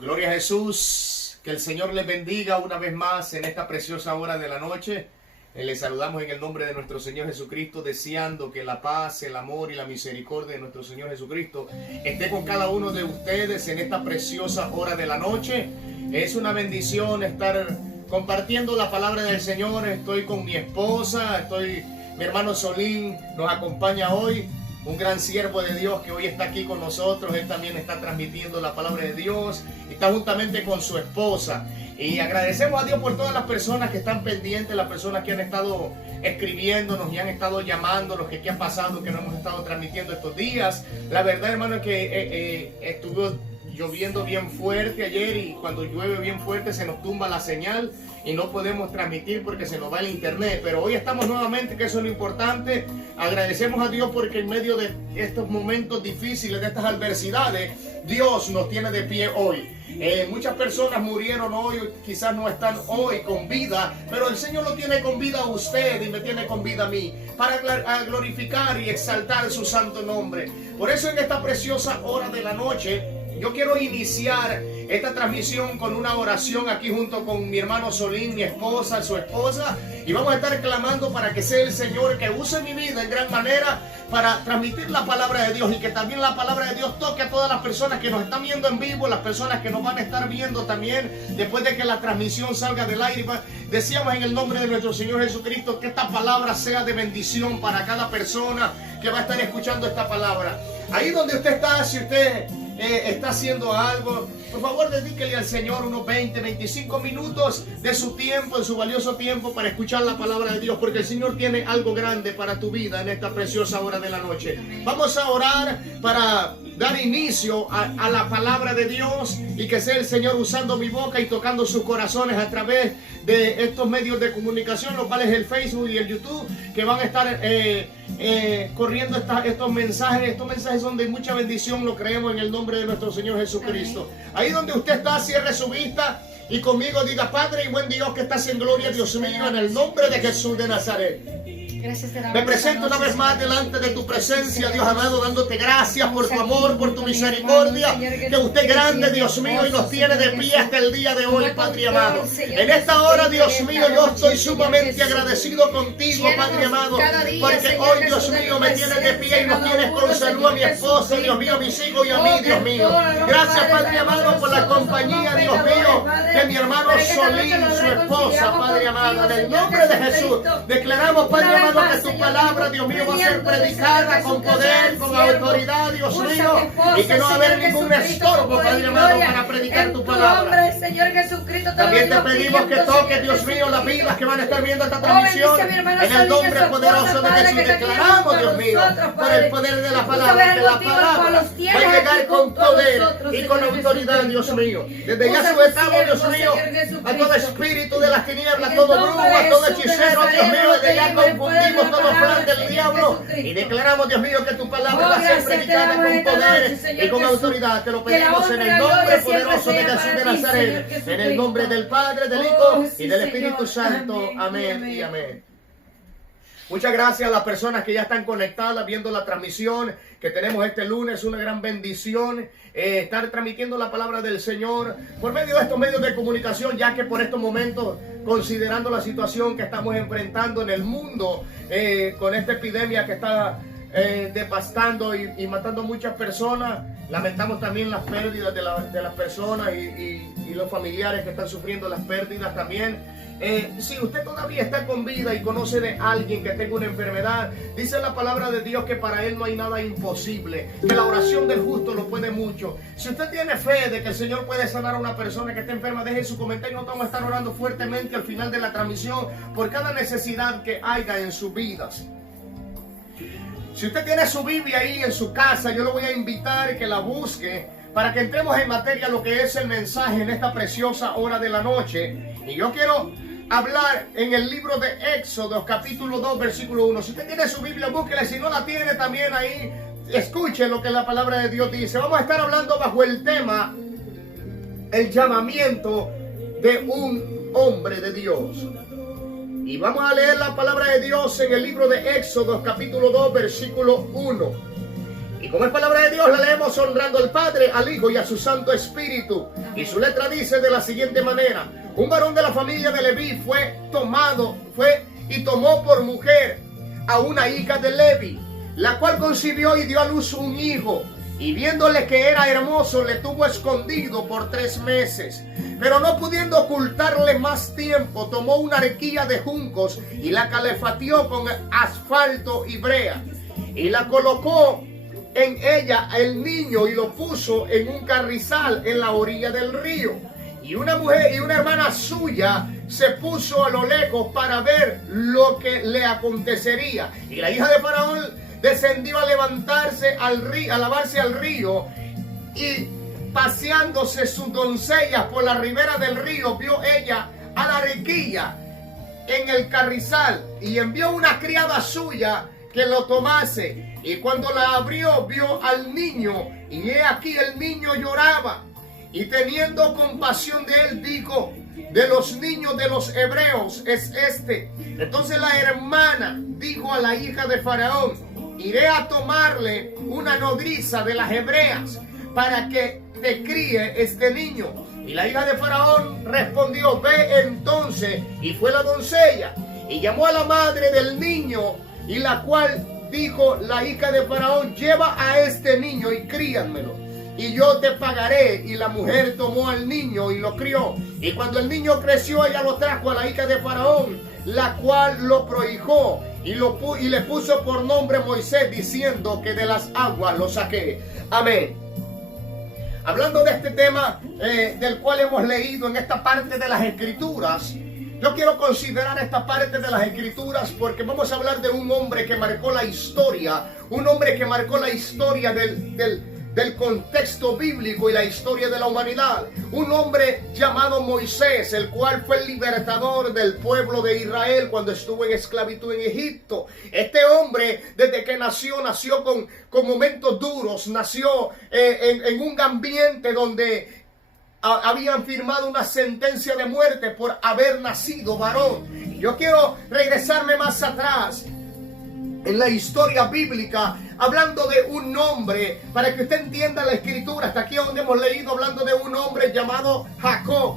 Gloria a Jesús, que el Señor les bendiga una vez más en esta preciosa hora de la noche. Les saludamos en el nombre de nuestro Señor Jesucristo, deseando que la paz, el amor y la misericordia de nuestro Señor Jesucristo esté con cada uno de ustedes en esta preciosa hora de la noche. Es una bendición estar compartiendo la palabra del Señor. Estoy con mi esposa, mi hermano Solín nos acompaña hoy. Un gran siervo de Dios que hoy está aquí con nosotros. Él también está transmitiendo la palabra de Dios. Está juntamente con su esposa. Y agradecemos a Dios por todas las personas que están pendientes, las personas que han estado escribiéndonos y han estado llamándonos, que qué ha pasado, que no hemos estado transmitiendo estos días. La verdad, hermano, es que estuvo lloviendo bien fuerte ayer, y cuando llueve bien fuerte se nos tumba la señal y no podemos transmitir porque se nos va el internet. Pero hoy estamos nuevamente, que eso es lo importante. Agradecemos a Dios porque en medio de estos momentos difíciles, de estas adversidades, Dios nos tiene de pie hoy. Muchas personas murieron hoy, quizás no están hoy con vida, pero el Señor lo tiene con vida a usted y me tiene con vida a mí, para glorificar y exaltar su santo nombre. Por eso en esta preciosa hora de la noche, yo quiero iniciar esta transmisión con una oración aquí junto con mi hermano Solín, mi esposa, su esposa, y vamos a estar clamando para que sea el Señor que use mi vida en gran manera para transmitir la palabra de Dios, y que también la palabra de Dios toque a todas las personas que nos están viendo en vivo, las personas que nos van a estar viendo también después de que la transmisión salga del aire. Decíamos en el nombre de nuestro Señor Jesucristo que esta palabra sea de bendición para cada persona que va a estar escuchando esta palabra. Ahí donde usted está, si usted está haciendo algo, por favor dedíquele al Señor unos 20, 25 minutos de su tiempo, de su valioso tiempo, para escuchar la palabra de Dios, porque el Señor tiene algo grande para tu vida en esta preciosa hora de la noche. Vamos a orar para dar inicio a la palabra de Dios, y que sea el Señor usando mi boca y tocando sus corazones a través de estos medios de comunicación, los cuales el Facebook y el YouTube, que van a estar corriendo estos mensajes. Estos mensajes son de mucha bendición, lo creemos en el nombre de nuestro Señor Jesucristo. Ahí donde usted está, cierre su vista y conmigo diga: Padre y buen Dios que estás en gloria, Dios mío, en el nombre de Jesús de Nazaret. Me presento una vez más delante de tu presencia, Dios amado, dándote gracias por tu amor, por tu misericordia, que usted es grande, Dios mío, y nos tiene de pie hasta el día de hoy, Padre amado. En esta hora, Dios mío, yo estoy sumamente agradecido contigo, Padre amado, porque hoy, Dios mío, me tienes de pie y nos tienes con salud a mi esposa, Dios mío, a mis hijos y a mí, Dios mío. Gracias, Padre amado, por la compañía, Dios mío, de mi hermano Solín, su esposa, Padre amado. En el nombre de Jesús, declaramos, Padre amado, que tu palabra, Dios mío, va a ser predicada con poder, con autoridad, Dios mío, y que no va a haber ningún estorbo, Padre amado, para predicar tu palabra. También te pedimos que toques, Dios mío, las vidas que van a estar viendo esta transmisión, en el nombre poderoso de Jesús. Declaramos, Dios mío, por el poder de la palabra, que la palabra va a llegar con poder y con autoridad, Dios mío. Desde ya sujetamos, Dios mío, a todo espíritu de las tinieblas, a todo brujo, a todo hechicero, Dios mío, desde ya confundimos todos los planes del diablo y declaramos, Dios mío, que tu palabra va a ser predicada con poder y con autoridad. Te lo pedimos en el nombre poderoso de Jesús de Nazaret, en el nombre del Padre, del Hijo y del Espíritu Santo. Amén y amén. Muchas gracias a las personas que ya están conectadas viendo la transmisión que tenemos este lunes. Una gran bendición estar transmitiendo la palabra del Señor por medio de estos medios de comunicación, ya que por estos momentos, considerando la situación que estamos enfrentando en el mundo, con esta epidemia que está devastando y matando muchas personas, lamentamos también las pérdidas de las personas y los familiares que están sufriendo las pérdidas también. Si usted todavía está con vida y conoce de alguien que tenga una enfermedad, dice la palabra de Dios que para él no hay nada imposible, que la oración del justo lo puede mucho. Si usted tiene fe de que el Señor puede sanar a una persona que está enferma, deje su comentario. Nosotros vamos a estar orando fuertemente al final de la transmisión por cada necesidad que haya en sus vidas. Si usted tiene su Biblia ahí en su casa, yo lo voy a invitar que la busque para que entremos en materia lo que es el mensaje en esta preciosa hora de la noche. Y yo quiero hablar en el libro de Éxodo, capítulo 2, versículo 1. Si usted tiene su Biblia, búsquela. Si no la tiene, también ahí escuche lo que la palabra de Dios dice. Vamos a estar hablando bajo el tema: el llamamiento de un hombre de Dios. Y vamos a leer la palabra de Dios en el libro de Éxodo, capítulo 2, versículo 1. Y como es palabra de Dios, la leemos honrando al Padre, al Hijo y a su Santo Espíritu. Y su letra dice de la siguiente manera: un varón de la familia de Leví tomó por mujer a una hija de Leví, la cual concibió y dio a luz un hijo. Y viéndole que era hermoso, le tuvo escondido por 3 meses. Pero no pudiendo ocultarle más tiempo, tomó una arquilla de juncos y la calefateó con asfalto y brea. Y la colocó en ella el niño y lo puso en un carrizal en la orilla del río. Y una mujer y una hermana suya se puso a lo lejos para ver lo que le acontecería. Y la hija de Faraón descendió a lavarse al río, y paseándose sus doncellas por la ribera del río, vio ella a la arquilla en el carrizal y envió una criada suya que lo tomase. Y cuando la abrió, vio al niño, y he aquí el niño lloraba. Y teniendo compasión de él, dijo: de los niños de los hebreos es este. Entonces la hermana dijo a la hija de Faraón: iré a tomarle una nodriza de las hebreas para que te críe este niño. Y la hija de Faraón respondió: ve entonces. Y fue la doncella y llamó a la madre del niño, y la cual dijo la hija de Faraón: lleva a este niño y críanmelo, y yo te pagaré. Y la mujer tomó al niño y lo crió. Y cuando el niño creció, ella lo trajo a la hija de Faraón, la cual lo prohijó y le puso por nombre Moisés, diciendo que de las aguas lo saqué. Amén. Hablando de este tema del cual hemos leído en esta parte de las Escrituras, yo quiero considerar esta parte de las Escrituras porque vamos a hablar de un hombre que marcó la historia, un hombre que marcó la historia del contexto bíblico y la historia de la humanidad. Un hombre llamado Moisés, el cual fue el libertador del pueblo de Israel cuando estuvo en esclavitud en Egipto. Este hombre, desde que nació con momentos duros. Nació en un ambiente donde habían firmado una sentencia de muerte por haber nacido varón. Y yo quiero regresarme más atrás en la historia bíblica, hablando de un hombre, para que usted entienda la escritura, hasta aquí donde hemos leído, hablando de un hombre llamado Jacob.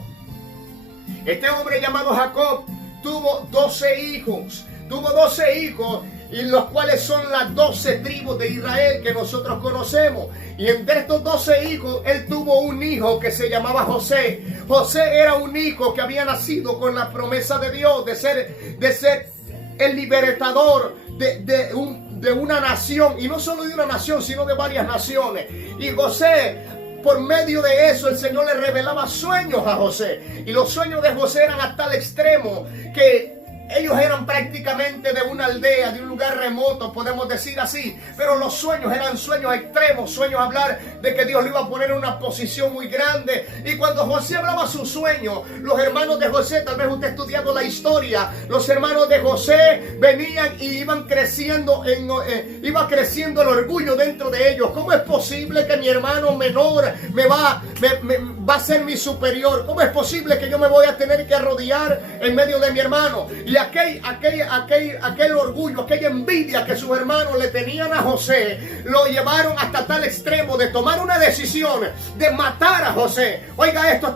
Este hombre llamado Jacob tuvo 12 hijos, y los cuales son las 12 tribus de Israel que nosotros conocemos. Y entre estos 12 hijos, él tuvo un hijo que se llamaba José. José era un hijo que había nacido con la promesa de Dios de ser el libertador de una nación, y no solo de una nación, sino de varias naciones. Y José, por medio de eso, el Señor le revelaba sueños a José, y los sueños de José eran a tal extremo que ellos eran prácticamente de una aldea, de un lugar remoto, podemos decir así. Pero los sueños eran sueños extremos, sueños a hablar de que Dios lo iba a poner en una posición muy grande. Y cuando José hablaba su sueño, los hermanos de José, tal vez usted estudiando la historia, los hermanos de José venían y iban creciendo, iba creciendo el orgullo dentro de ellos. ¿Cómo es posible que mi hermano menor va a ser mi superior? ¿Cómo es posible que yo me voy a tener que arrodillar en medio de mi hermano? Y aquel orgullo, aquella envidia que sus hermanos le tenían a José, lo llevaron hasta tal extremo de tomar una decisión de matar a José. Oiga esto,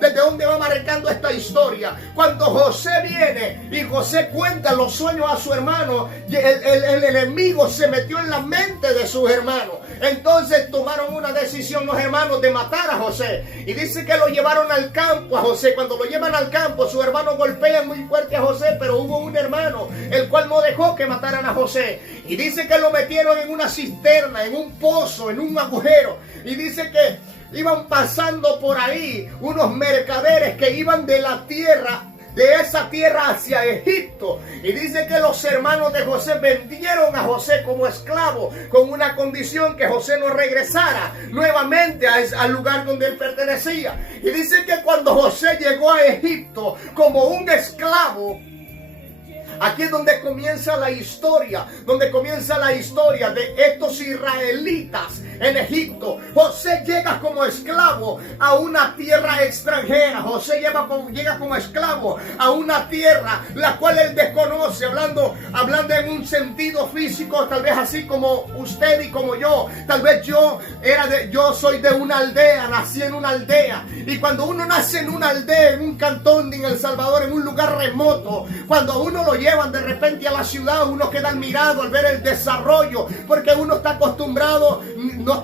desde dónde va marcando esta historia. Cuando José viene y José cuenta los sueños a su hermano, el enemigo se metió en la mente de sus hermanos. Entonces tomaron una decisión los hermanos de matar a José. Y dice que lo llevaron al campo a José. Cuando lo llevan al campo, sus hermanos golpean muy fuerte a José, pero hubo un hermano el cual no dejó que mataran a José. Y dice que lo metieron en una cisterna, en un pozo, en un agujero. Y dice que iban pasando por ahí unos mercaderes que iban de esa tierra hacia Egipto. Y dice que los hermanos de José vendieron a José como esclavo, con una condición: que José no regresara nuevamente al lugar donde él pertenecía. Y dice que cuando José llegó a Egipto como un esclavo, Aquí es donde comienza la historia, de estos israelitas en Egipto. José llega como esclavo a una tierra extranjera. José llega como esclavo a una tierra la cual él desconoce, hablando en un sentido físico, tal vez así como usted y como yo. Tal vez yo soy de una aldea, nací en una aldea, y cuando uno nace en una aldea, en un cantón en El Salvador, en un lugar remoto, cuando uno lo llevan de repente a la ciudad, uno queda admirado al ver el desarrollo, porque uno no está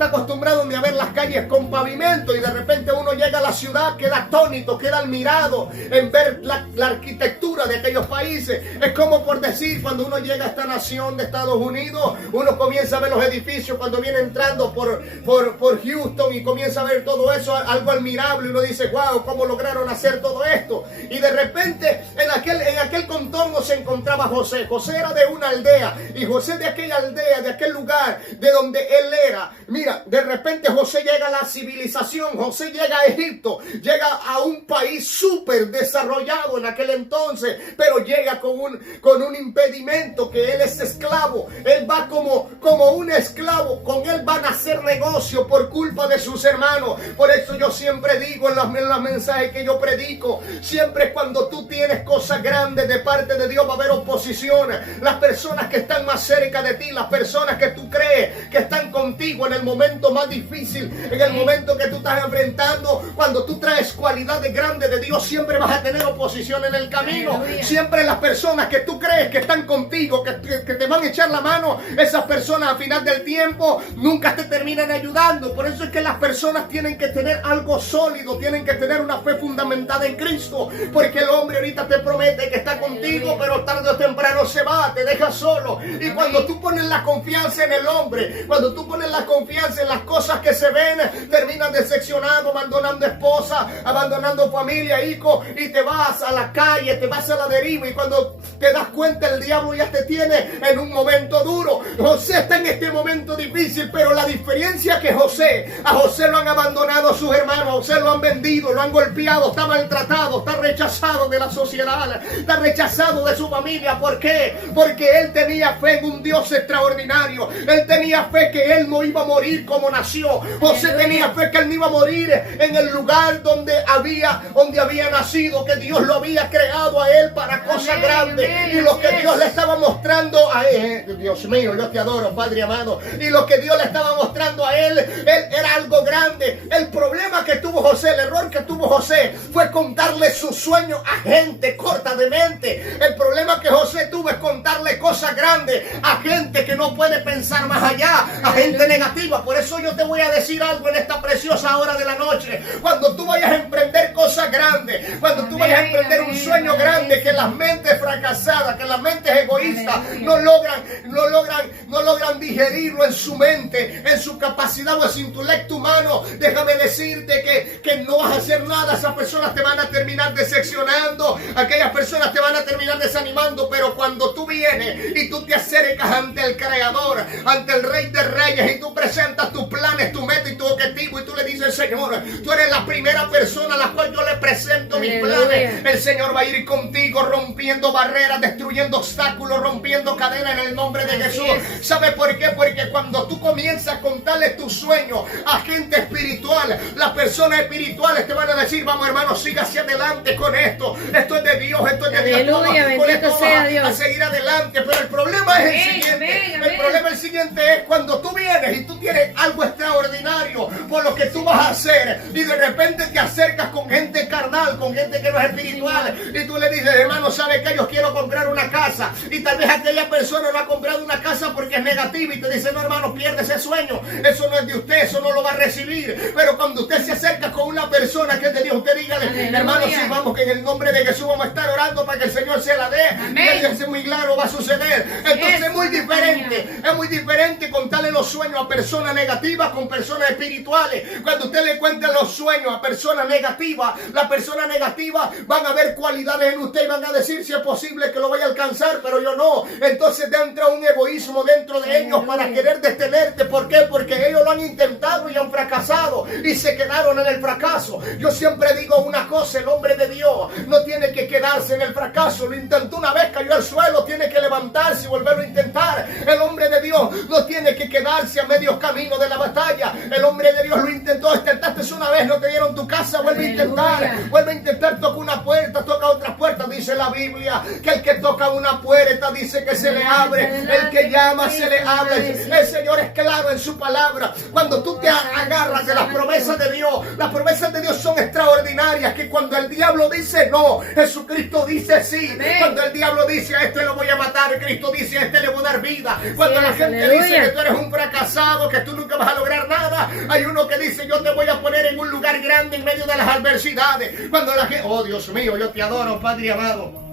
acostumbrado ni a ver las calles con pavimento, y de repente uno llega a la ciudad, queda atónito, queda admirado en ver la arquitectura de aquellos países. Es como por decir, cuando uno llega a esta nación de Estados Unidos, uno comienza a ver los edificios cuando viene entrando por Houston, y comienza a ver todo eso, algo admirable, y uno dice, wow, ¿cómo lograron hacer todo esto? Y de repente en aquel contorno se encontraba José. José era de una aldea, y José de aquella aldea, de aquel lugar de donde él era. Mira, de repente José llega a la civilización, José llega a Egipto, llega a un país súper desarrollado en aquel entonces, pero llega con un impedimento, que él es esclavo. Él va como un esclavo, con él van a hacer negocio por culpa de sus hermanos. Por eso yo siempre digo en los mensajes que yo predico, siempre cuando tú tienes cosas grandes de parte de Dios va a haber oposición. Las personas que están más cerca de ti, las personas que tú crees que están contigo en el momento más difícil, en el momento que tú estás enfrentando, cuando tú traes cualidades grandes de Dios, siempre vas a tener oposición en el camino. Siempre las personas que tú crees que están contigo, que te van a echar la mano, esas personas al final del tiempo nunca te terminan ayudando. Por eso es que las personas tienen que tener algo sólido, tienen que tener una fe fundamentada en Cristo, porque el hombre ahorita te promete que está contigo, pero tarde o temprano se va, te deja solo. Y cuando tú pones la confianza en el hombre, cuando tú pones la confianza en las cosas que se ven, terminas decepcionado, abandonando esposa, abandonando familia, hijo, y te vas a la calle, te vas a la deriva, y cuando te das cuenta el diablo ya te tiene en un momento duro. José está en este momento difícil, pero la diferencia es que a José lo han abandonado sus hermanos, a José lo han vendido, lo han golpeado, está maltratado, está rechazado de la sociedad, está rechazado de su familia. ¿Por qué? Porque él tenía fe en un Dios extraordinario. Él tenía fe que él no iba a morir como nació. José tenía fe que él no iba a morir en el lugar donde había nacido, que Dios lo había creado a él para cosas grandes. Y lo que Dios le estaba mostrando a él, Dios mío, yo te adoro, Padre amado, y lo que Dios le estaba mostrando a él era algo grande. El problema que tuvo José, el error que tuvo José, fue contarle sus sueños a gente corta de mente. El problema que José tuvo es contarle cosas grandes a gente que no puede pensar más allá, a gente negativa. Por eso yo te voy a decir algo en esta preciosa hora de la noche. Cuando tú vayas a emprender cosas grandes, cuando tú vayas a emprender un sueño grande, que las mentes fracasadas, que las mentes egoístas no logran digerirlo en su mente, en su capacidad o en su intelecto humano, déjame decirte que no vas a hacer nada. Esas personas te van a terminar decepcionando, aquellas personas te van a terminar desanimando. Pero cuando tú vienes y tú te acercas ante el Creador, ante el Rey de Reyes, y tú presentas tus planes, tu meta y tu objetivo, y tú le dices, Señor, tú eres la primera persona a la cual yo le presento mis planes, el Señor va a ir contigo, rompiendo barreras, destruyendo obstáculos, rompiendo cadenas en el nombre de Jesús. ¿Sabe por qué? Porque cuando tú comienzas a contarle tus sueños a gente espiritual, las personas espirituales te van a decir, vamos hermano, siga hacia adelante con esto, esto es de Dios, esto es de Dios, con esto vas a seguir adelante. Pero el problema es el siguiente, el problema es el siguiente, es cuando tú vienes y tú tienes algo extraordinario por lo que tú vas a hacer, y de repente te acercas con gente carnal, con gente que no es espiritual, y tú le dices, hermano, ¿sabe qué? Yo quiero comprar una casa, y tal vez aquella persona no ha comprado una casa porque es negativa, y te dice, no hermano, pierde ese sueño, eso no es de usted, eso no lo va a recibir. Pero cuando usted se acerca con una persona que es de Dios, usted dígale, hermano, sí, vamos, que en el nombre de Jesús vamos a estar orando para que el Señor se la dé, y él dice muy claro, va a suceder. Entonces es muy diferente contarle los sueños a personas negativas con personas espirituales. Cuando usted le cuenta los sueños a personas negativas, la persona persona negativa, van a ver cualidades en usted y van a decir si es posible que lo vaya a alcanzar, pero yo no. Entonces entra un egoísmo dentro de ellos para querer detenerte. ¿Por qué? Porque ellos lo han intentado y han fracasado y se quedaron en el fracaso. Yo siempre digo una cosa: el hombre de Dios no tiene que quedarse en el fracaso. Lo intentó una vez, cayó al suelo, tiene que levantarse y volverlo a intentar. El hombre de Dios no tiene que quedarse a medio camino de la batalla. El hombre de Dios lo intentó. Intentaste una vez, no te dieron tu casa, vuelve a intentar, toca una puerta, toca otra puerta. Dice la Biblia que el que toca una puerta dice que se le abre, el que llama se le abre. El Señor es claro en su palabra. Cuando tú te agarras de las promesas de Dios, las promesas de Dios son extraordinarias, que cuando el diablo dice no, Jesucristo dice sí. Cuando el diablo dice a este lo voy a matar, Cristo dice a este le voy a dar vida. Cuando la gente dice que tú eres un fracasado, que tú nunca vas a lograr nada, hay uno que dice yo te voy a poner en un lugar grande en medio de las adversidades. Cuando la gente, oh Dios mío, yo te adoro, Padre amado.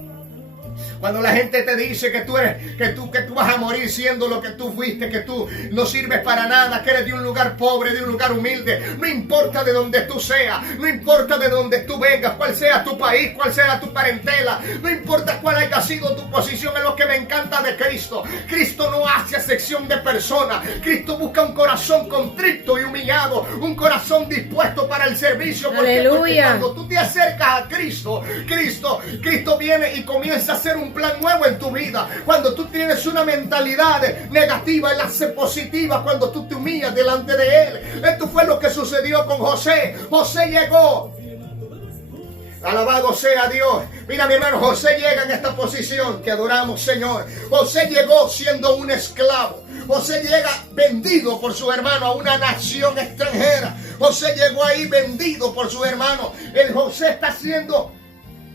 Cuando la gente te dice que tú vas a morir siendo lo que tú fuiste, que tú no sirves para nada, que eres de un lugar pobre, de un lugar humilde, no importa de donde tú seas, no importa de donde tú vengas, cuál sea tu país, cuál sea tu parentela, no importa cuál haya sido tu posición. Es lo que me encanta de Cristo. Cristo no hace acepción de personas. Cristo busca un corazón contrito y humillado, un corazón dispuesto para el servicio. Porque cuando tú te acercas a Cristo, Cristo viene y comienza a hacer un plan nuevo en tu vida. Cuando tú tienes una mentalidad negativa, Él hace positiva cuando tú te humillas delante de Él. Esto fue lo que sucedió con José. José llegó. Alabado sea Dios. Mira, mi hermano, José llega en esta posición que adoramos, Señor. José llegó siendo un esclavo. José llega vendido por su hermano a una nación extranjera. José llegó ahí vendido por su hermano. El José está siendo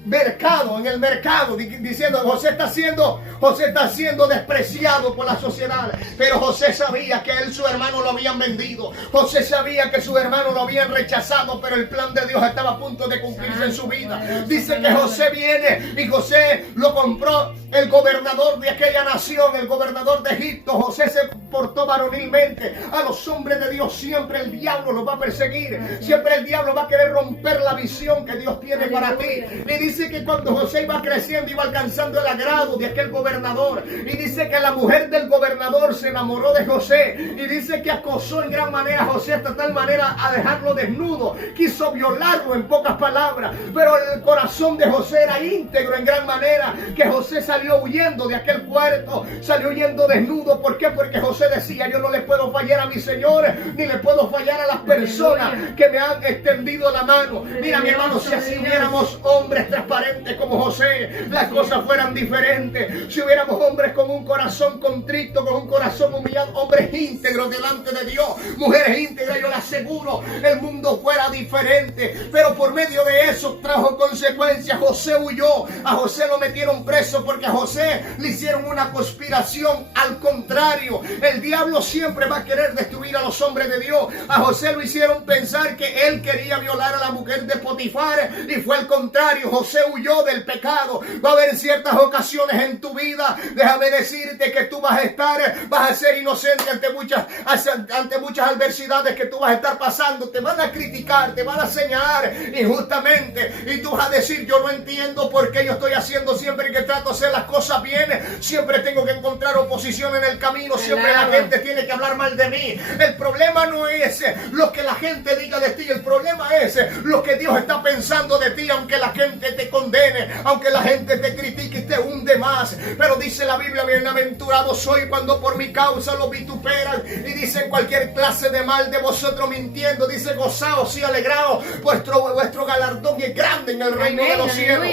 en el mercado, diciendo José está siendo despreciado por la sociedad. Pero José sabía que él, su hermano, lo habían vendido. José sabía que su hermano lo habían rechazado, pero el plan de Dios estaba a punto de cumplirse en su vida. Dice que José viene y José lo compró el gobernador de aquella nación, el gobernador de Egipto. José se portó varonilmente. A los hombres de Dios siempre el diablo los va a perseguir, siempre el diablo va a querer romper la visión que Dios tiene para ti. Y dice que cuando José iba creciendo, iba alcanzando el agrado de aquel gobernador. Y dice que la mujer del gobernador se enamoró de José. Y dice que acosó en gran manera a José, hasta tal manera a dejarlo desnudo. Quiso violarlo, en pocas palabras. Pero el corazón de José era íntegro en gran manera, que José salió huyendo de aquel cuarto, salió huyendo desnudo. ¿Por qué? Porque José decía: yo no le puedo fallar a mis señores, ni le puedo fallar a las personas que me han extendido la mano. Mira, mi hermano, si así hubiéramos hombres transparentes como José, las cosas fueran diferentes. Si hubiéramos hombres con un corazón contrito, con un corazón humillado, hombres íntegros delante de Dios, mujeres íntegras, yo le aseguro, el mundo fuera diferente. Pero por medio de eso trajo consecuencias. José huyó, a José lo metieron preso porque a José le hicieron una conspiración. Al contrario, el diablo siempre va a querer destruir a los hombres de Dios. A José lo hicieron pensar que él quería violar a la mujer de Potifar, y fue al contrario. José huyó del pecado. Va a haber ciertas ocasiones en tu vida, déjame decirte, que tú vas a ser inocente ante muchas adversidades que tú vas a estar pasando. Te van a criticar, te van a señalar injustamente, y tú vas a decir: yo no entiendo por qué yo estoy haciendo siempre que trato de hacer las cosas bien, siempre tengo que encontrar oposición en el camino, siempre la gente tiene que hablar mal de mí. El problema no es lo que la gente diga de ti, el problema es lo que Dios está pensando de ti. Aunque la gente te condene, aunque la gente te critique y te hunde más, pero dice la Biblia: bienaventurado soy cuando por mi causa lo vituperan y dicen cualquier clase de mal de vosotros mintiendo. Dice: gozaos y alegraos, vuestro galardón es grande en el reino de los cielos.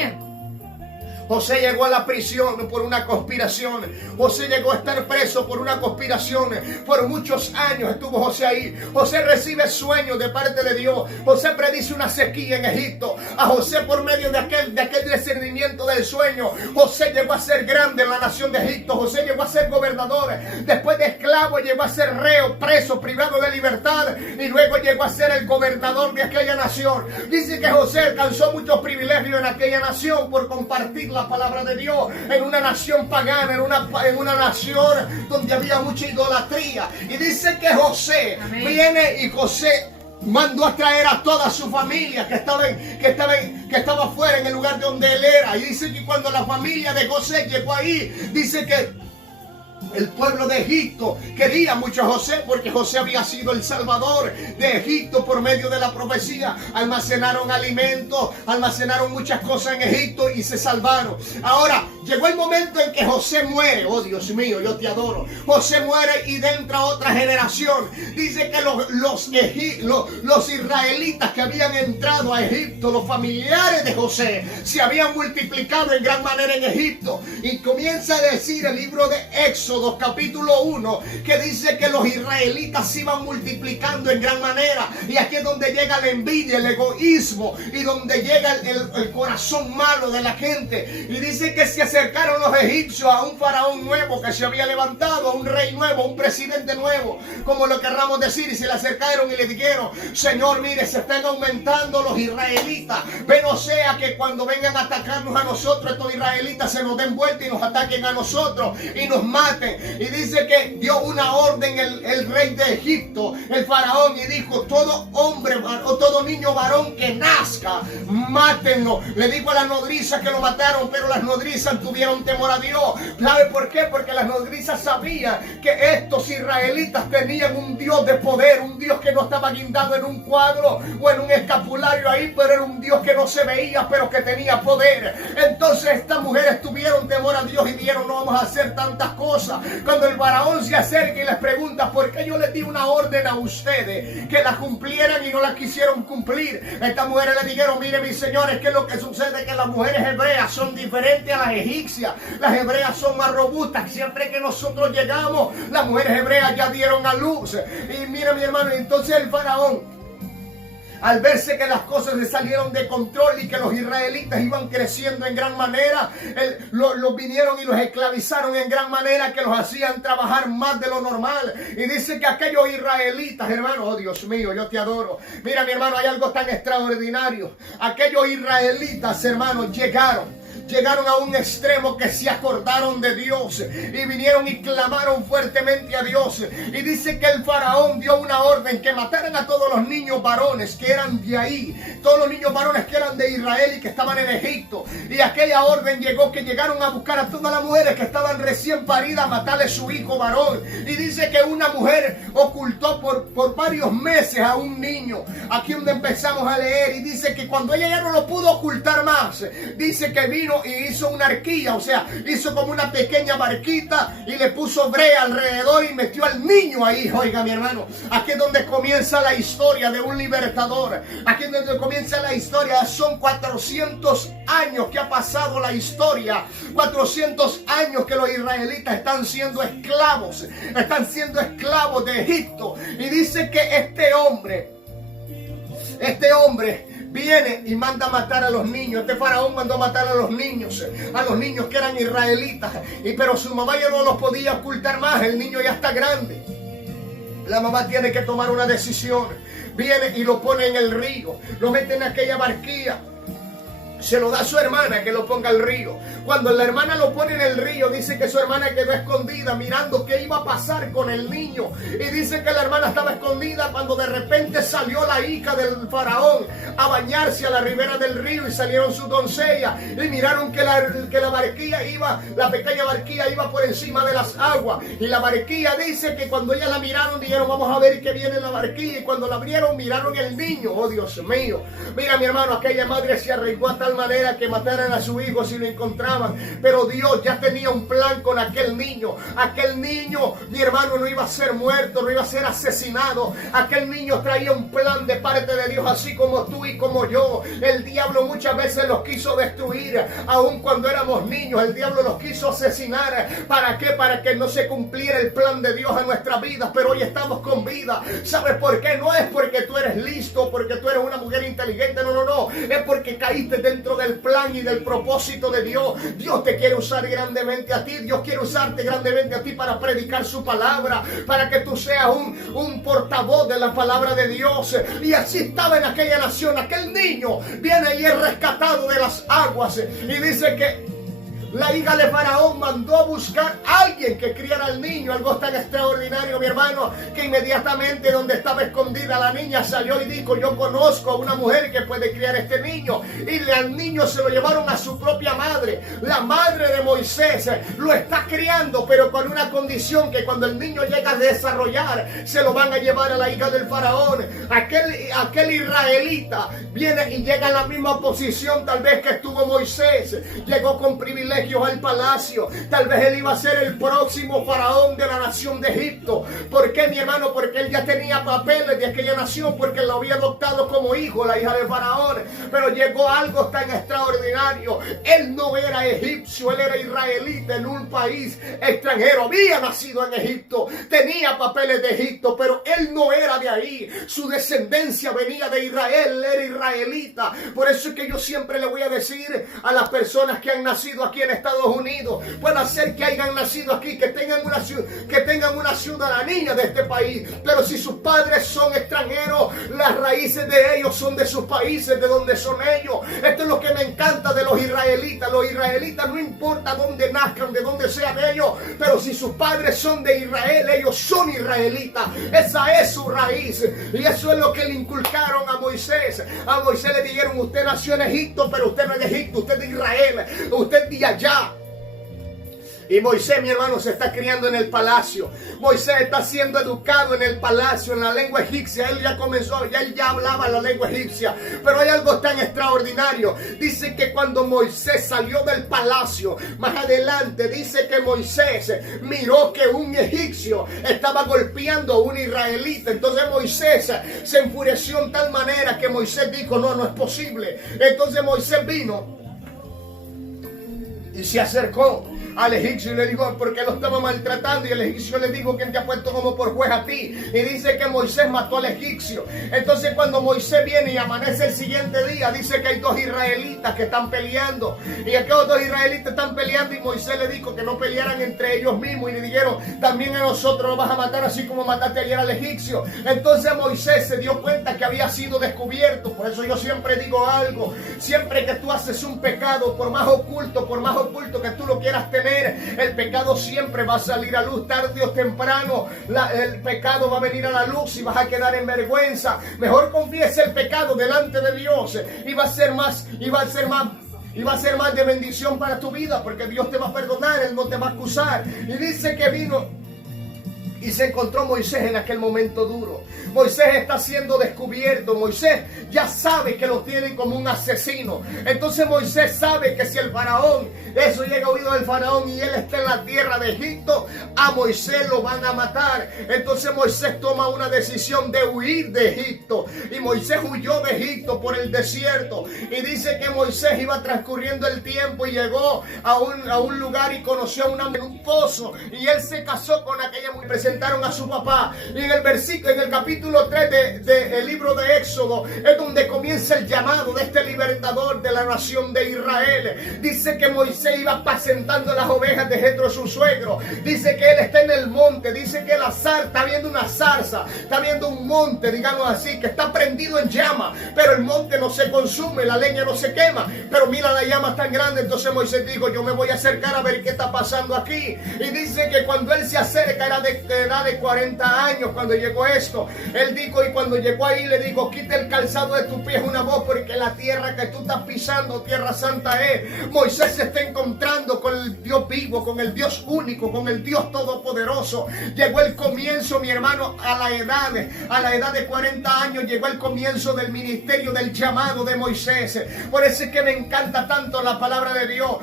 José llegó a la prisión por una conspiración. José llegó a estar preso por una conspiración. Por muchos años estuvo José ahí. José recibe sueños de parte de Dios. José predice una sequía en Egipto. A José, por medio de aquel discernimiento del sueño, José llegó a ser grande en la nación de Egipto. José llegó a ser gobernador. Después de esclavo llegó a ser reo, preso, privado de libertad. Y luego llegó a ser el gobernador de aquella nación. Dice que José alcanzó muchos privilegios en aquella nación por compartir la palabra de Dios en una nación pagana, en una nación donde había mucha idolatría. Y dice que José viene y José mandó a traer a toda su familia que estaba fuera en el lugar donde él era. Y dice que cuando la familia de José llegó ahí, dice que el pueblo de Egipto quería mucho a José porque José había sido el salvador de Egipto por medio de la profecía. Almacenaron alimentos, almacenaron muchas cosas en Egipto y se salvaron. Ahora, llegó el momento en que José muere. Oh Dios mío, yo te adoro. José muere y entra otra generación. Dice que los israelitas que habían entrado a Egipto, los familiares de José, se habían multiplicado en gran manera en Egipto. Y comienza a decir el libro de Éxodo capítulo 1 que dice que los israelitas se iban multiplicando en gran manera. Y aquí es donde llega la envidia, el egoísmo, y donde llega el corazón malo de la gente. Y dice que se acercaron los egipcios a un faraón nuevo que se había levantado, a un rey nuevo, un presidente nuevo, como lo querramos decir, y se le acercaron y le dijeron: Señor, mire, se están aumentando los israelitas, pero sea que cuando vengan a atacarnos a nosotros, estos israelitas se nos den vuelta y nos ataquen a nosotros y nos maten. Y dice que dio una orden el rey de Egipto, el faraón, y dijo: todo hombre o todo niño varón que nazca, mátenlo. Le dijo a las nodrizas que lo mataron, pero las nodrizas tuvieron temor a Dios. ¿Sabe por qué? Porque las nodrizas sabían que estos israelitas tenían un Dios de poder, un Dios que no estaba guindado en un cuadro o en un escapulario ahí, pero era un Dios que no se veía, pero que tenía poder. Entonces estas mujeres tuvieron temor a Dios y dijeron: no vamos a hacer tantas cosas. Cuando el faraón se acerca y les pregunta: ¿por qué yo les di una orden a ustedes que la cumplieran y no la quisieron cumplir? Estas mujeres le dijeron: mire, mis señores, que lo que sucede es que las mujeres hebreas son diferentes a las egipcias. Las hebreas son más robustas. Siempre que nosotros llegamos, las mujeres hebreas ya dieron a luz. Y mira, mi hermano, entonces el faraón, al verse que las cosas le salieron de control y que los israelitas iban creciendo en gran manera, los vinieron y los esclavizaron en gran manera, que los hacían trabajar más de lo normal. Y dice que aquellos israelitas, hermano, oh Dios mío, yo te adoro. Mira, mi hermano, hay algo tan extraordinario. Aquellos israelitas, hermano, llegaron a un extremo que se acordaron de Dios y vinieron y clamaron fuertemente a Dios. Y dice que el faraón dio una orden que mataran a todos los niños varones que eran de ahí, todos los niños varones que eran de Israel y que estaban en Egipto. Y aquella orden llegó que llegaron a buscar a todas las mujeres que estaban recién paridas, a matarle su hijo varón. Y dice que una mujer ocultó por varios meses a un niño. Aquí donde empezamos a leer, y dice que cuando ella ya no lo pudo ocultar más, dice que vino y hizo una arquilla, o sea, hizo como una pequeña barquita y le puso brea alrededor y metió al niño ahí. Oiga, mi hermano, aquí es donde comienza la historia de un libertador. Aquí es donde comienza la historia. Son 400 años que ha pasado la historia, 400 años que los israelitas están siendo esclavos de Egipto. Y dice que este hombre viene y manda a matar a los niños. Este faraón mandó a matar a los niños que eran israelitas. Pero su mamá ya no los podía ocultar más. El niño ya está grande. La mamá tiene que tomar una decisión. Viene y lo pone en el río. Lo mete en aquella barquilla. Se lo da a su hermana que lo ponga al río. Cuando la hermana lo pone en el río, dice que su hermana quedó escondida mirando qué iba a pasar con el niño. Y dice que la hermana estaba escondida cuando de repente salió la hija del faraón a bañarse a la ribera del río, y salieron sus doncellas y miraron que la barquilla iba, la pequeña barquilla iba por encima de las aguas. Y la barquilla dice que cuando ellas la miraron, dijeron: vamos a ver qué viene en la barquilla. Y cuando la abrieron, miraron el niño. Oh Dios mío. Mira, mi hermano, aquella madre se arraigó a tal manera que mataran a su hijo si lo encontraban. Pero Dios ya tenía un plan con aquel niño. Aquel niño, mi hermano, no iba a ser muerto, no iba a ser asesinado. Aquel niño traía un plan de parte de Dios, así como tú y como yo. El diablo muchas veces los quiso destruir, aun cuando éramos niños. El diablo los quiso asesinar. ¿Para qué? Para que no se cumpliera el plan de Dios en nuestras vidas. Pero hoy estamos con vida. ¿Sabes por qué? No es porque tú eres listo, porque tú eres una mujer inteligente. No. Es porque caíste dentro del plan y del propósito de Dios. Dios te quiere usar grandemente a ti. Dios quiere usarte grandemente a ti para predicar su palabra, para que tú seas un portavoz de la palabra de Dios. Y así estaba en aquella nación. Aquel niño viene y es rescatado de las aguas. Y dice que la hija de Faraón mandó a buscar a alguien que criara al niño. Algo tan extraordinario, mi hermano, que inmediatamente donde estaba escondida la niña salió y dijo: yo conozco a una mujer que puede criar a este niño. Y al niño se lo llevaron a su propia madre. La madre de Moisés lo está criando, pero con una condición: que cuando el niño llega a desarrollar, se lo van a llevar a la hija del Faraón. Aquel israelita viene y llega en la misma posición tal vez que estuvo Moisés. Llegó con privilegios al palacio. Tal vez él iba a ser el próximo faraón de la nación de Egipto. ¿Por qué, mi hermano? Porque él ya tenía papeles de aquella nación, porque lo había adoptado como hijo la hija de Faraón. Pero llegó algo tan extraordinario: él no era egipcio, él era israelita en un país extranjero. Había nacido en Egipto, tenía papeles de Egipto, pero él no era de ahí. Su descendencia venía de Israel, él era israelita. Por eso es que yo siempre le voy a decir a las personas que han nacido aquí en Estados Unidos: puede ser que hayan nacido aquí, que tengan una ciudadanía de este país, pero si sus padres son extranjeros, las raíces de ellos son de sus países, de donde son ellos. Esto es lo que me encanta de los israelitas. Los israelitas, no importa dónde nazcan, de dónde sean ellos, pero si sus padres son de Israel, ellos son israelitas. Esa es su raíz, y eso es lo que le inculcaron a Moisés. A Moisés le dijeron: usted nació en Egipto, pero usted no es de Egipto, usted es de Israel, usted es de allá. Y Moisés, mi hermano, se está criando en el palacio. Moisés está siendo educado en el palacio, en la lengua egipcia. Él ya hablaba la lengua egipcia. Pero hay algo tan extraordinario. Dice que cuando Moisés salió del palacio, más adelante dice que Moisés miró que un egipcio estaba golpeando a un israelita. Entonces Moisés se enfureció en tal manera que Moisés dijo: no es posible. Entonces Moisés vino y se acercó al egipcio y le dijo: ¿por qué lo estaba maltratando? Y el egipcio le dijo: ¿quién te ha puesto como por juez a ti? Y dice que Moisés mató al egipcio. Entonces cuando Moisés viene y amanece el siguiente día, dice que hay dos israelitas que están peleando. Y aquellos dos israelitas están peleando, y Moisés le dijo que no pelearan entre ellos mismos, y le dijeron: también a nosotros nos vas a matar así como mataste ayer al egipcio. Entonces Moisés se dio cuenta que había sido descubierto. Por eso yo siempre digo algo: siempre que tú haces un pecado, por más oculto que tú lo quieras tener, el pecado siempre va a salir a luz, tarde o temprano. El pecado va a venir a la luz y vas a quedar en vergüenza. Mejor confiesa el pecado delante de Dios, y va a ser más de bendición para tu vida, porque Dios te va a perdonar, Él no te va a acusar. Y dice que vino y se encontró Moisés en aquel momento duro. Moisés está siendo descubierto. Moisés ya sabe que lo tienen como un asesino. Entonces Moisés sabe que si el faraón, eso llega a oído del faraón y él está en la tierra de Egipto, a Moisés lo van a matar. Entonces Moisés toma una decisión de huir de Egipto. Y Moisés huyó de Egipto por el desierto. Y dice que Moisés iba transcurriendo el tiempo y llegó a un lugar y conoció a en un pozo. Y él se casó con aquella mujer. Presentaron a su papá. Y en el capítulo 3 del libro de Éxodo es donde comienza el llamado de este libertador de la nación de Israel. Dice que Moisés iba apacentando las ovejas de Jetro, su suegro. Dice que él está en el monte. Dice que está viendo una zarza, está viendo un monte, digamos así, que está prendido en llama, pero el monte no se consume, la leña no se quema, pero mira la llama tan grande. Entonces Moisés dijo: yo me voy a acercar a ver qué está pasando aquí. Y dice que cuando él se acerca, era de edad de 40 años cuando llegó esto. Él dijo, y cuando llegó ahí le dijo: quita el calzado de tus pies una voz, porque la tierra que tú estás pisando, tierra santa es. Moisés se está encontrando con el Dios vivo, con el Dios único, con el Dios todopoderoso. Llegó el comienzo, mi hermano, a la edad de 40 años llegó el comienzo del ministerio, del llamado de Moisés. Por eso es que me encanta tanto la palabra de Dios.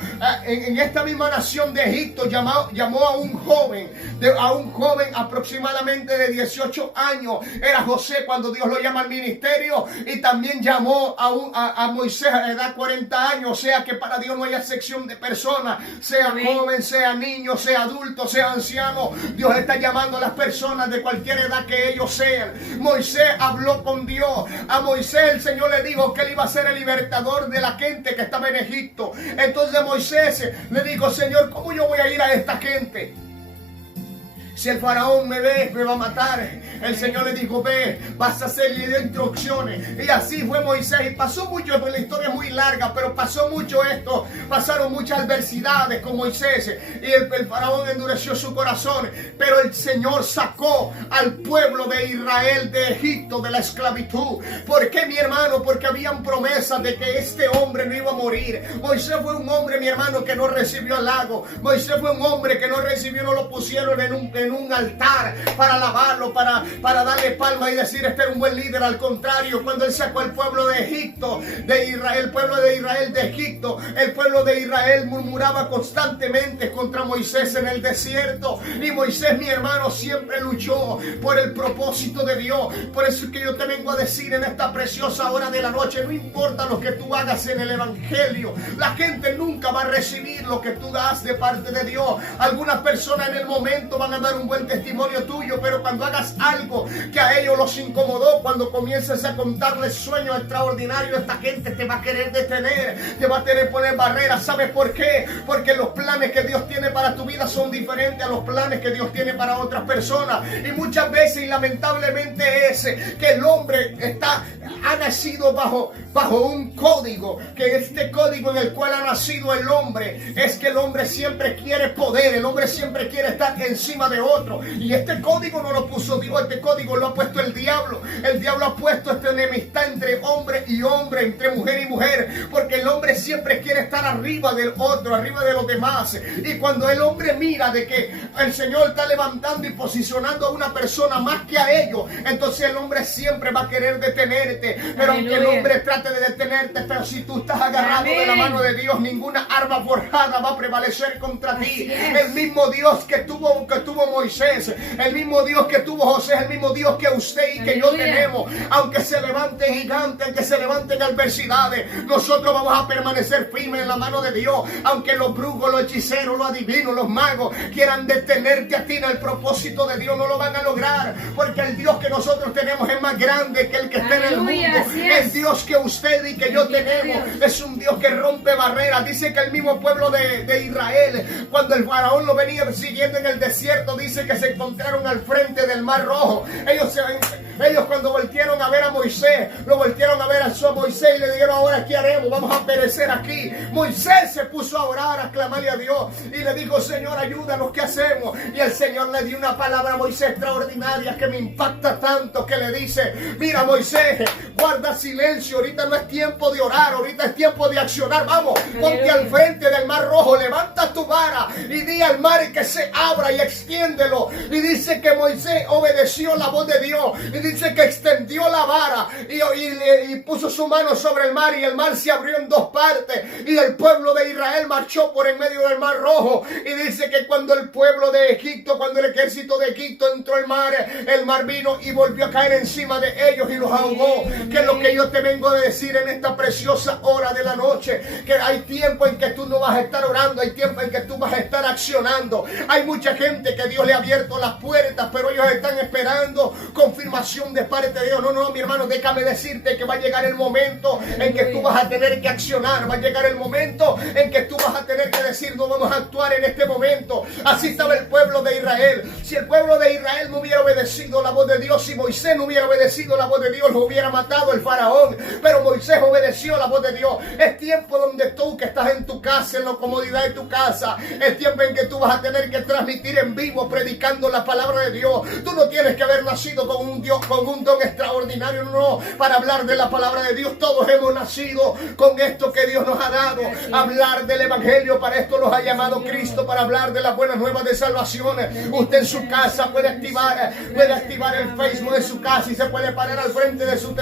En esta misma nación de Egipto llamó a un joven aproximadamente de 18 años. Era José cuando Dios lo llama al ministerio, y también llamó a Moisés a edad 40 años. O sea que para Dios no hay excepción de personas, sea joven, sea niño, sea adulto, sea anciano. Dios está llamando a las personas de cualquier edad que ellos sean. Moisés habló con Dios. A Moisés el Señor le dijo que él iba a ser el libertador de la gente que estaba en Egipto. Entonces Moisés le dijo: Señor, ¿cómo yo voy a ir a esta gente? si el faraón me ve, me va a matar. El Señor le dijo, ve, vas a hacerle instrucciones. Y así fue Moisés. Y pasó mucho, la historia es muy larga, pero pasó mucho esto. Pasaron muchas adversidades con Moisés. Y el faraón endureció su corazón. Pero el Señor sacó al pueblo de Israel de Egipto, de la esclavitud. ¿Por qué, mi hermano? Porque habían promesas de que este hombre no iba a morir. Moisés fue un hombre, mi hermano, que no recibió halago. Moisés fue un hombre que no recibió, no lo pusieron en un altar para alabarlo, para darle palma y decir, este era un buen líder. Al contrario, cuando él sacó al pueblo de Egipto, de Israel, el pueblo de Israel de Egipto, el pueblo de Israel murmuraba constantemente contra Moisés en el desierto. Y Moisés, mi hermano, siempre luchó por el propósito de Dios. Por eso es que yo te vengo a decir en esta preciosa hora de la noche, no importa lo que tú hagas en el evangelio, la gente nunca va a recibir lo que tú das de parte de Dios. Algunas personas en el momento van a dar un buen testimonio tuyo, pero cuando hagas algo que a ellos los incomodó, cuando comiences a contarles sueños extraordinarios, esta gente te va a querer detener, te va a querer poner barreras. ¿Sabes por qué? Porque los planes que Dios tiene para tu vida son diferentes a los planes que Dios tiene para otras personas. Y muchas veces, y lamentablemente, es que el hombre ha nacido bajo un código, que este código en el cual ha nacido el hombre es que el hombre siempre quiere poder, el hombre siempre quiere estar encima de otro. Y este código no lo puso Dios, este código lo ha puesto el diablo. El diablo ha puesto esta enemistad entre hombre y hombre, entre mujer y mujer, porque el hombre siempre quiere estar arriba del otro, arriba de los demás. Y cuando el hombre mira de que el Señor está levantando y posicionando a una persona más que a ellos, entonces el hombre siempre va a querer detenerte. Pero aunque el hombre trate de detenerte, pero si tú estás agarrado de la mano de Dios, ninguna arma forjada va a prevalecer contra ti. El mismo Dios que tuvo Moisés, el mismo Dios que tuvo José, el mismo Dios que usted y que yo tenemos. Aunque se levanten gigantes, aunque se levanten adversidades, nosotros vamos a permanecer firmes en la mano de Dios. Aunque los brujos, los hechiceros, los adivinos, los magos quieran detenerte a ti en el propósito de Dios, no lo van a lograr, porque el Dios que nosotros tenemos es más grande que el que está en el mundo. El Dios que usted y que yo tenemos es un Dios que rompe barreras. Dice que el mismo pueblo de Israel, cuando el faraón lo venía siguiendo en el desierto, dice que se encontraron al frente del Mar Rojo. Ellos cuando voltearon a ver a Moisés, lo voltearon a ver a Moisés y le dijeron, ahora ¿qué haremos? Vamos a perecer aquí. Moisés se puso a orar, a clamarle a Dios y le dijo, Señor, ayúdanos, ¿qué hacemos? Y el Señor le dio una palabra a Moisés extraordinaria que me impacta tanto, que le dice, mira Moisés, guarda silencio, ahorita no es tiempo de orar, ahorita es tiempo de accionar. Vamos, ponte al frente del Mar Rojo, levanta tu vara y di al mar que se abra y extiéndelo. Y dice que Moisés obedeció la voz de Dios y dice que extendió la vara y puso su mano sobre el mar, y el mar se abrió en dos partes y el pueblo de Israel marchó por en medio del Mar Rojo. Y dice que cuando el pueblo de Egipto, cuando el ejército de Egipto entró el mar vino y volvió a caer encima de ellos y los ahogó. Que es lo que yo te vengo a decir en esta preciosa hora de la noche, que hay tiempo en que tú no vas a estar orando, hay tiempo en que tú vas a estar accionando. Hay mucha gente que Dios le ha abierto las puertas, pero ellos están esperando confirmación de parte de Dios. No, mi hermano, déjame decirte que va a llegar el momento en que tú vas a tener que accionar, va a llegar el momento en que tú vas a tener que decir, no vamos a actuar en este momento. Así estaba el pueblo de Israel. Si el pueblo de Israel no hubiera obedecido la voz de Dios, si Moisés no hubiera obedecido la voz de Dios, lo hubiera matado el faraón. Pero Moisés obedeció la voz de Dios. Es tiempo donde tú, que estás en tu casa, en la comodidad de tu casa, es tiempo en que tú vas a tener que transmitir en vivo, predicando la palabra de Dios. Tú no tienes que haber nacido con un Dios, con un don extraordinario, no, para hablar de la palabra de Dios. Todos hemos nacido con esto que Dios nos ha dado, hablar del evangelio. Para esto los ha llamado Cristo, para hablar de las buenas nuevas de salvación. Usted en su casa puede activar el Facebook de su casa y se puede parar al frente de su teléfono